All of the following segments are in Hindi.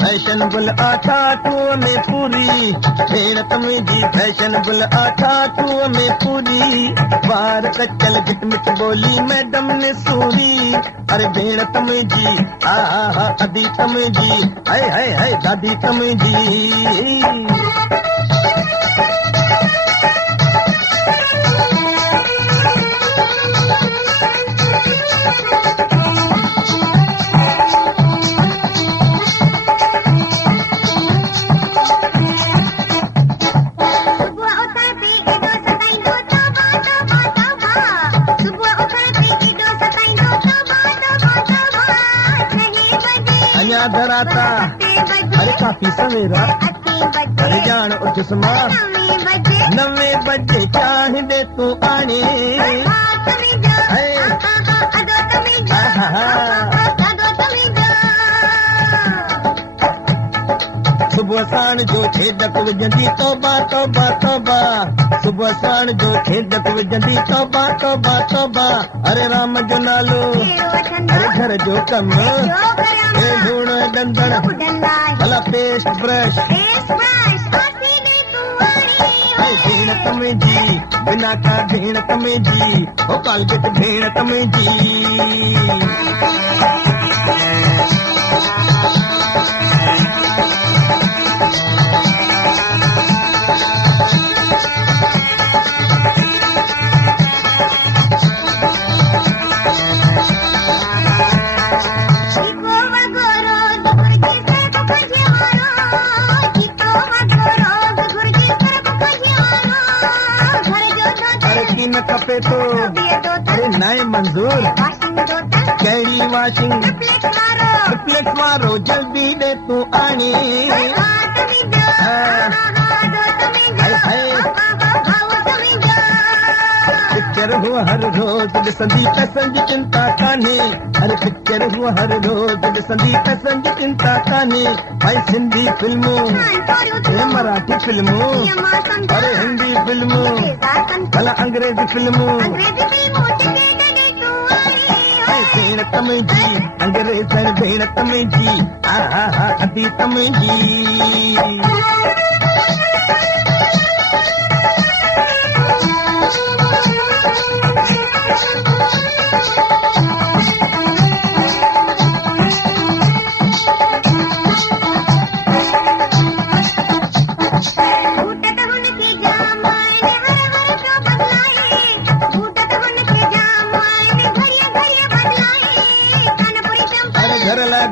फैशन बुल आठा टू में पूरी भेड़ तमें फैशन बुल आठा टू में पूरी बार कच्चल गिटमिट बोली मैडम ने सूरी अरे भेड़ तमें जी आहा अदी तमें जी हाय हाय हाय दादी तमें जी धराता अरे काफी सवेरा अरे जान उठ समा 9 बजे चाह दे तू आने सुबह साण जो खेदक विझंदी तौबा तौबा तौबा सुबह साण जो खेदक विझंदी तौबा तौबा तौबा अरे राम जो नालो अरे घर जो कम लूण दंदण भला पेस्ट ब्रश भेण तमें जी बिना का भेण तमें जी ओ कालगट भेण तमें जी खपे तो अरे नए मंजूर कैरी वाशिंग रिफ्लेक्स मारो जल्दी दे तू आनी पिक्चर हुआ हर रोज ॾिसंदी पैसनि जी चिंता कान्हे अरे पिक्चर हुआ हर रोज ॾिसंदी पैसनि जी चिंता कान्हे भाई सिंधी फिल्मूं मराठी फिल्मूं अरे हिंदी फिल्मूं भला अंग्रेजी फिल्मूं भेण तमें जी अंग्रेजन भेण तमें जी आहा हा अदी तमें जी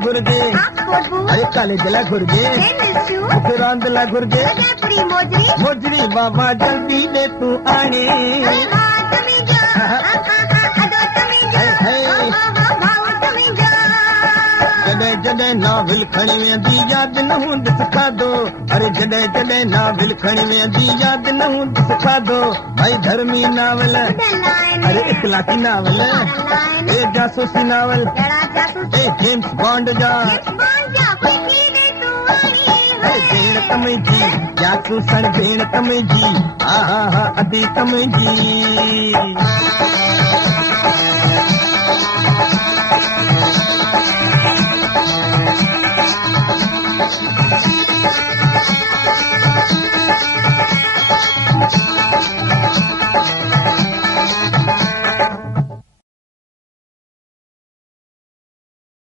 घुर्जे अरे कॉलेज ला घुर्जे रांद ला घुर्जे मोजरी बाबा जल्दी दे तू आने जॾहिं जॾहिं नाविल खणी वेंदी यादि न हूंदि सिखा दो अरे जॾहिं जॾहिं नाविल खणी वेंदी यादि न हूंदि सिखा दो भाई धर्मी नावल अरे इखलाकी नावल ए जासूसी नावल ए जेम्स बॉन्ड जा भेण तमें जी जासूसण भेण तमें जी आहा हा अदी तमें जी